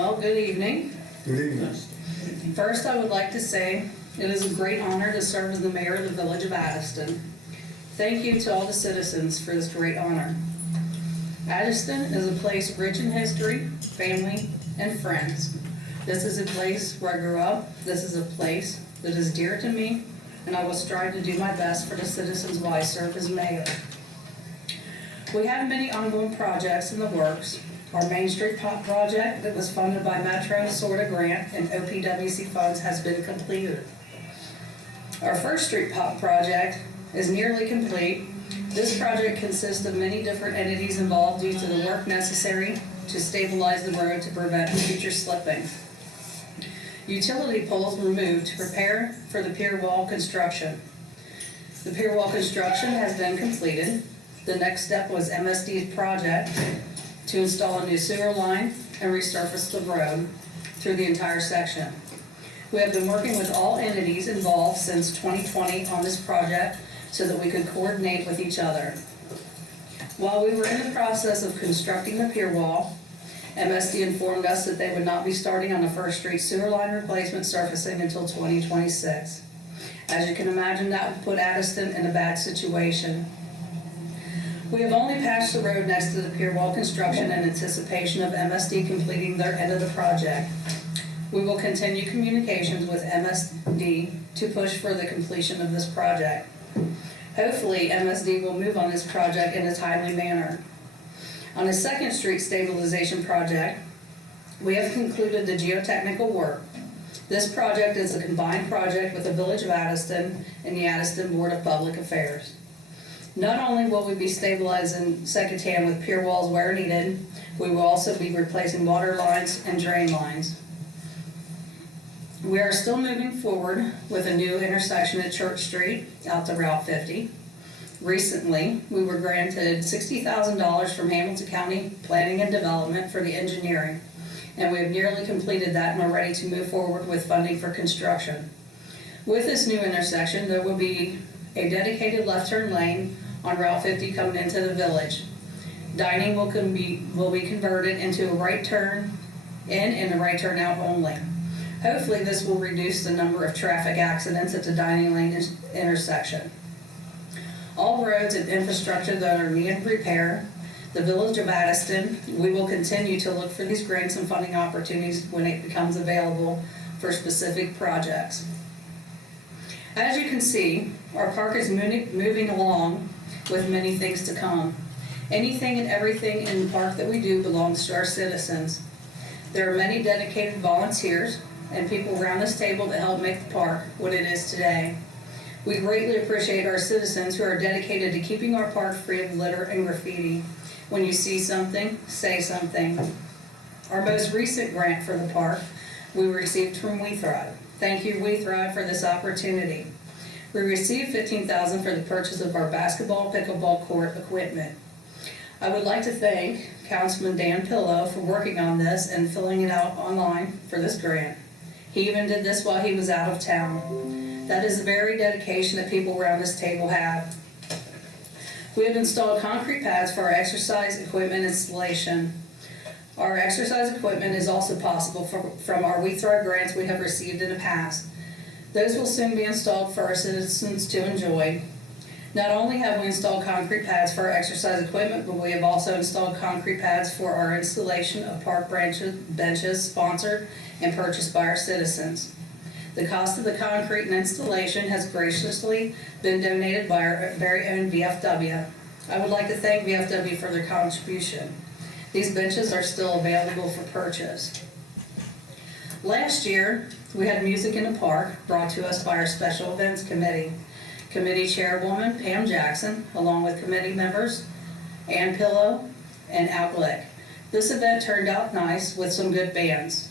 Well, good evening. Good evening. First, I would like to say it is a great honor to serve as the mayor of the village of Addiston. Thank you to all the citizens for this great honor. Addiston is a place rich in history, family, and friends. This is a place where I grew up. This is a place that is dear to me, and I will strive to do my best for the citizens while I serve as mayor. We have many ongoing projects in the works. Our Main Street project that was funded by Metro SORTA grant and OPWC funds has been completed. Our First Street project is nearly complete. This project consists of many different entities involved due to the work necessary to stabilize the road to prevent future slipping. Utility poles were moved to prepare for the pier wall construction. The pier wall construction has been completed. The next step was MSD's project to install a new sewer line and resurface the road through the entire section. We have been working with all entities involved since 2020 on this project so that we could coordinate with each other. While we were in the process of constructing the pier wall, MSD informed us that they would not be starting on the First Street sewer line replacement surfacing until 2026. As you can imagine, that would put Addiston in a bad situation. We have only patched the road next to the pier wall construction in anticipation of MSD completing their end of the project. We will continue communications with MSD to push for the completion of this project. Hopefully, MSD will move on this project in a timely manner. On the Second Street stabilization project, we have concluded the geotechnical work. This project is a combined project with the Village of Addiston and the Addiston Board of Public Affairs. Not only will we be stabilizing Second Tan with pier walls where needed, we will also be replacing water lines and drain lines. We are still moving forward with a new intersection at Church Street out to Route 50. Recently, we were granted $60,000 from Hamilton County Planning and Development for the engineering, and we have nearly completed that and are ready to move forward with funding for construction. With this new intersection, there will be a dedicated left turn lane on Route 50 coming into the village. Dining will be converted into a right turn in and a right turn out only. Hopefully this will reduce the number of traffic accidents at the dining lane intersection. All roads and infrastructure that are needing repair, the Village of Addiston, we will continue to look for these grants and funding opportunities when it becomes available for specific projects. As you can see, our park is moving along with many things to come. Anything and everything in the park that we do belongs to our citizens. There are many dedicated volunteers and people around this table that help make the park what it is today. We greatly appreciate our citizens who are dedicated to keeping our park free of litter and graffiti. When you see something, say something. Our most recent grant for the park we received from We Thrive. Thank you, We Thrive, for this opportunity. We received $15,000 for the purchase of our basketball, pickleball court equipment. I would like to thank Councilman Dan Pillow for working on this and filling it out online for this grant. He even did this while he was out of town. That is the very dedication that people around this table have. We have installed concrete pads for our exercise equipment installation. Our exercise equipment is also possible from our We Thrive grants we have received in the past. Those will soon be installed for our citizens to enjoy. Not only have we installed concrete pads for our exercise equipment, but we have also installed concrete pads for our installation of park benches sponsored and purchased by our citizens. The cost of the concrete and installation has graciously been donated by our very own VFW. I would like to thank VFW for their contribution. These benches are still available for purchase. Last year, we had music in the park brought to us by our Special Events Committee. Committee Chairwoman Pam Jackson, along with committee members Ann Pillow and Al Glick. This event turned out nice with some good bands.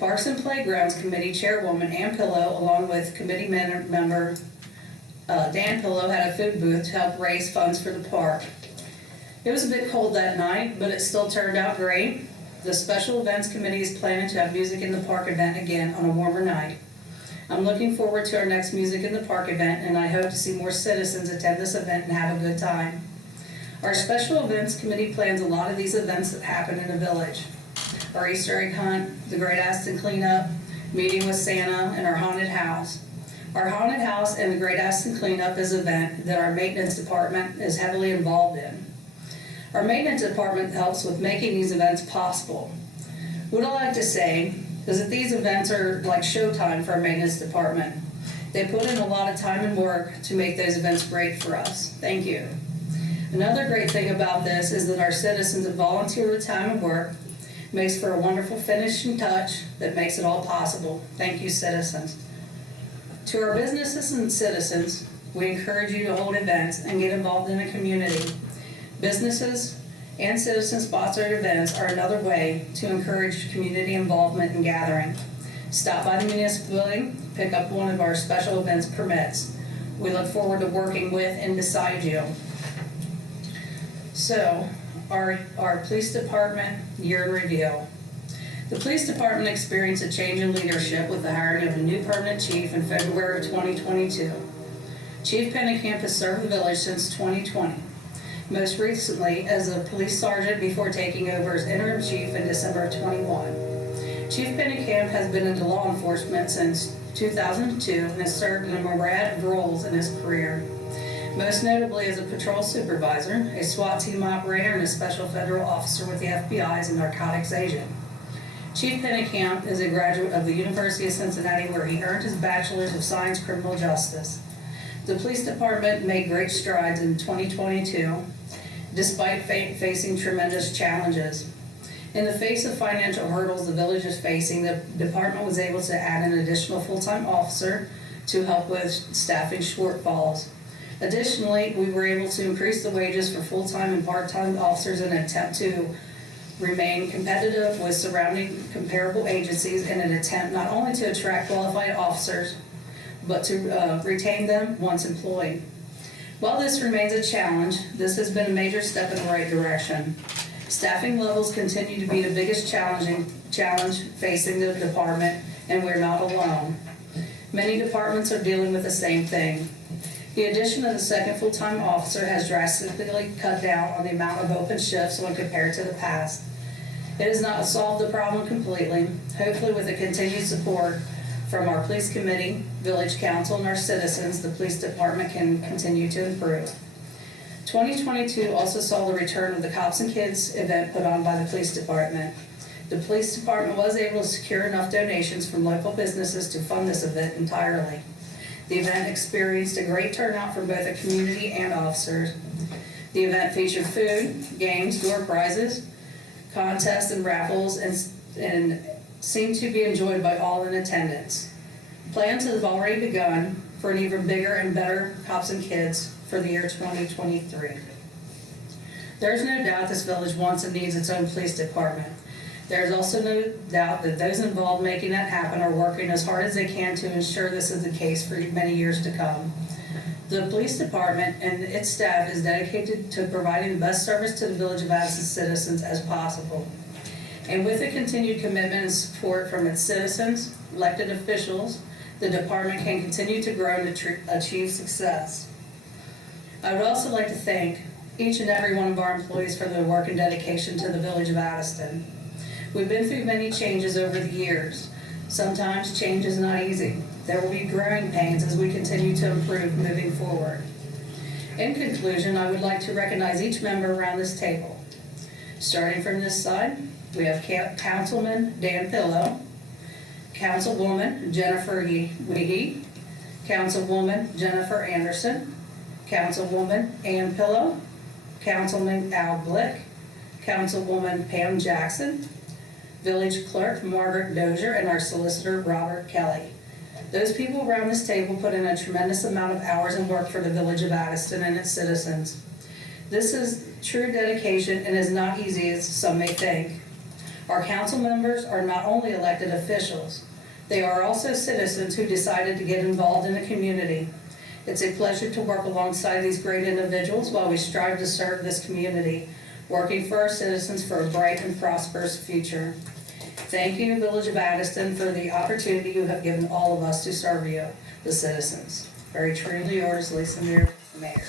Parks and Playgrounds Committee Chairwoman Ann Pillow, along with committee member Dan Pillow, had a food booth to help raise funds for the park. It was a bit cold that night, but it still turned out great. The Special Events Committee is planning to have Music in the Park event again on a warmer night. I'm looking forward to our next Music in the Park event, and I hope to see more citizens attend this event and have a good time. Our Special Events Committee plans a lot of these events that happen in the village. our Easter egg hunt, the Great Aston cleanup, meeting with Santa, and our haunted house. Our haunted house and the Great Aston cleanup is an event that our maintenance department is heavily involved in. Our maintenance department helps with making these events possible. What I like to say is that these events are like showtime for our maintenance department. They put in a lot of time and work to make those events great for us. Thank you. Another great thing about this is that our citizens that volunteer with time and work makes for a wonderful finishing touch that makes it all possible. Thank you, citizens. To our businesses and citizens, we encourage you to hold events and get involved in the community. Businesses and citizen-sponsored events are another way to encourage community involvement and gathering. Stop by the municipal building, pick up one of our special events permits. We look forward to working with and beside you. So, our police department year in review. The police department experienced a change in leadership with the hiring of a new permanent chief in February of 2022. Chief Pennekamp has served the village since 2020, most recently as a police sergeant before taking over as interim chief in December of 21. Chief Pennekamp has been into law enforcement since 2002 and has served in a myriad of roles in his career, most notably as a patrol supervisor, a SWAT team operator, and a special federal officer with the FBI as a narcotics agent. Chief Pennekamp is a graduate of the University of Cincinnati, where he earned his Bachelor's of Science Criminal Justice. The police department made great strides in 2022, despite facing tremendous challenges. In the face of financial hurdles the village is facing, the department was able to add an additional full-time officer to help with staffing shortfalls. Additionally, we were able to increase the wages for full-time and part-time officers in an attempt to remain competitive with surrounding comparable agencies in an attempt not only to attract qualified officers, but to retain them once employed. While this remains a challenge, this has been a major step in the right direction. Staffing levels continue to be the biggest challenge facing the department, and we're not alone. Many departments are dealing with the same thing. The addition of the second full-time officer has drastically cut down on the amount of open shifts when compared to the past. It has not solved the problem completely. Hopefully, with the continued support from our police committee, village council, and our citizens, the police department can continue to improve. 2022 also saw the return of the Cops and Kids event put on by the police department. The police department was able to secure enough donations from local businesses to fund this event entirely. The event experienced a great turnout from both the community and officers. The event featured food, games, door prizes, contests, and raffles, and seemed to be enjoyed by all in attendance. Plans have already begun for an even bigger and better Cops and Kids for the year 2023. There's no doubt this village wants and needs its own police department. There's also no doubt that those involved making that happen are working as hard as they can to ensure this is the case for many years to come. The police department and its staff is dedicated to providing the best service to the Village of Addison's citizens as possible. And with the continued commitment and support from its citizens, elected officials, the department can continue to grow and achieve success. I would also like to thank each and every one of our employees for their work and dedication to the Village of Addison. We've been through many changes over the years. Sometimes change is not easy. There will be growing pains as we continue to improve moving forward. In conclusion, I would like to recognize each member around this table. Starting from this side, we have Councilman Dan Pillow, Councilwoman Jennifer Weehee, Councilwoman Jennifer Anderson, Councilwoman Ann Pillow, Councilman Al Blick, Councilwoman Pam Jackson, Village Clerk Margaret Dozier, and our Solicitor Robert Kelly. Those people around this table put in a tremendous amount of hours and work for the Village of Addison and its citizens. This is true dedication and is not easy as some may think. Our council members are not only elected officials, they are also citizens who decided to get involved in the community. It's a pleasure to work alongside these great individuals while we strive to serve this community, working for our citizens for a bright and prosperous future. Thank you, Village of Addison, for the opportunity you have given all of us to serve you, the citizens. Very truly yours, Lisa Mear, Mayor.